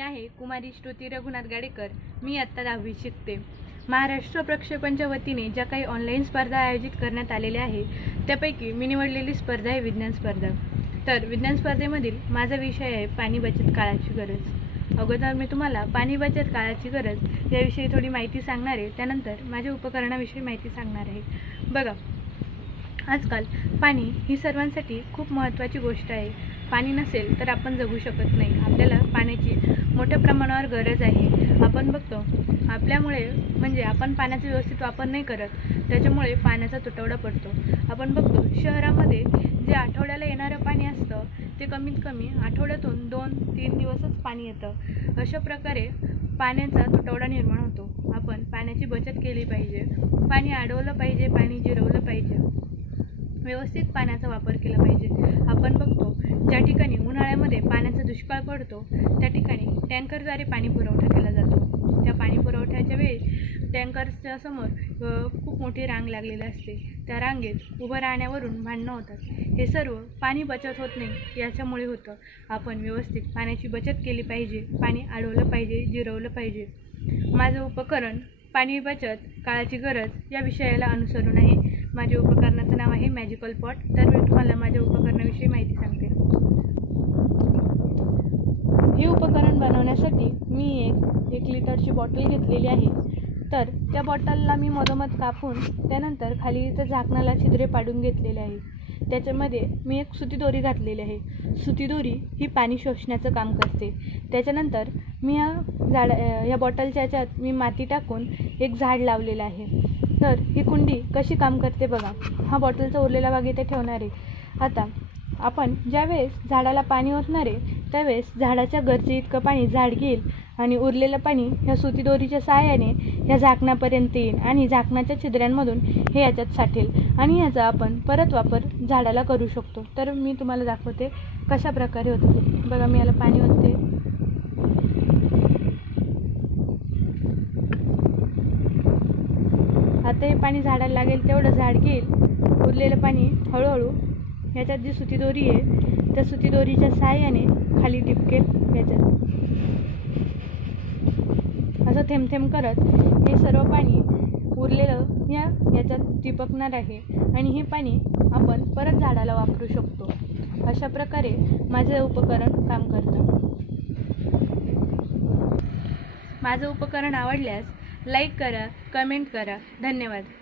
आहे कुमारी श्रुती रघुनाथ गाडेकर. मी आत्ता दहावी शिकते. महाराष्ट्र प्रक्षेपणच्या वतीने ज्या काही ऑनलाईन स्पर्धा आयोजित करण्यात आलेल्या आहे त्यापैकी मी निवडलेली स्पर्धा आहे विज्ञान स्पर्धा. तर विज्ञान स्पर्धेमधील माझा विषय आहे पाणी बचत काळाची गरज. अगोदर मी तुम्हाला पाणी बचत काळाची गरज याविषयी थोडी माहिती सांगणार आहे. त्यानंतर माझ्या उपकरणाविषयी माहिती सांगणार आहे. बघा आजकाल पाणी ही सर्वांसाठी खूप महत्त्वाची गोष्ट आहे. पाणी नसेल तर आपण जगू शकत नाही. आपल्याला पाण्याची मोठ्या प्रमाणावर गरज आहे. आपण बघतो आपल्यामुळे म्हणजे आपण पाण्याचा व्यवस्थित वापर नाही करत त्याच्यामुळे पाण्याचा तुटवडा पडतो. आपण बघतो शहरामध्ये जे आठवड्याला येणारं पाणी असतं ते कमीत कमी आठवड्यातून दोन तीन दिवसच पाणी येतं. अशा प्रकारे पाण्याचा तुटवडा निर्माण होतो. आपण पाण्याची बचत केली पाहिजे. पाणी अडवलं पाहिजे पाणी जिरवलं पाहिजे. व्यवस्थित पाण्याचा वापर केला पाहिजे. आपण बघतो ज्या ठिकाणी उन्हाळ्यामध्ये पाण्याचा दुष्काळ पडतो त्या ठिकाणी टँकरद्वारे पाणी पुरवठा केला जातो. त्या पाणी पुरवठ्याच्या वेळी टँकरच्या समोर खूप मोठी रांग लागलेली असते. त्या रांगेत उभं राहण्यावरून भांडणं होतात. हे सर्व पाणी बचत होत नाही याच्यामुळे होतं. आपण व्यवस्थित पाण्याची बचत केली पाहिजे पाणी अडवलं पाहिजे जिरवलं पाहिजे. माझं उपकरण पाणी बचत काळाची गरज या विषयाला अनुसरून आहे. माझ्या उपकरणाचं नाव आहे मॅजिकल पॉट तर मी तुम्हाला माझ्या उपकरणाविषयी माहिती सांगते. हे उपकरण बनवण्यासाठी मी एक एक लिटरची बॉटल घेतलेली आहे. तर त्या बॉटलला मी मधोमध कापून त्यानंतर खाली इथं झाकणाला छिद्रे पाडून घेतलेले आहे. त्याच्यामध्ये मी एक सुती दोरी घातलेली आहे. सुती दोरी ही पाणी शोषण्याचं काम करते. त्याच्यानंतर मी या झाड या बॉटलच्या याच्यात मी माती टाकून एक झाड लावलेलं आहे. तर ही कुंडी कशी काम करते बघा. हा बॉटलचा उरलेला भाग इथे ठेवणार आहे. आता आपण ज्यावेळेस झाडाला पाणी ओतणार आहे त्यावेळेस झाडाच्या गरजे इतकं पाणी झाड घेईल आणि उरलेलं पाणी ह्या सुती दोरीच्या सहाय्याने ह्या झाकणापर्यंत येईल आणि झाकणाच्या छिद्र्यांमधून हे याच्यात साठेल आणि याचा आपण परत वापर झाडाला करू शकतो. तर मी तुम्हाला दाखवते कशा प्रकारे होतं बघा मी याला पाणी ओतते. आता हे पाणी झाडाला लागेल तेवढं झाड घेईल. उरलेलं पाणी हळूहळू ह्याच्यात जी सुती दोरी आहे त्या सुती दोरीच्या सहाय्याने खाली टिपकेल याच्यात. असं थेंब थेंब करत हे सर्व पाणी उरलेलं या याच्यात टिपकणार आहे आणि हे पाणी आपण परत झाडाला वापरू शकतो. अशा प्रकारे माझं उपकरण काम करतं. माझं उपकरण आवडल्यास लाईक करा कमेंट करा. धन्यवाद.